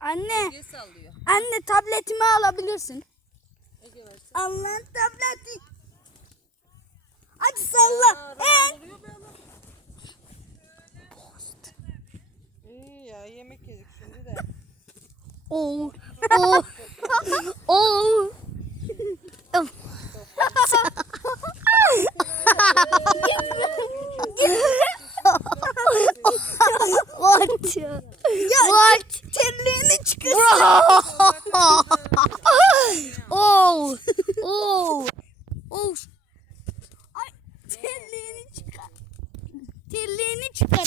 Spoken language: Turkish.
Anne. Anne tabletimi alabilirsin. Ege tableti. Salla. Ama. İyi ya yemek yedik şimdi de. Oo. Oo. Oo. What? Ya What? Terliğini çıkar. terliğini çıkar. Terliğini çıkar.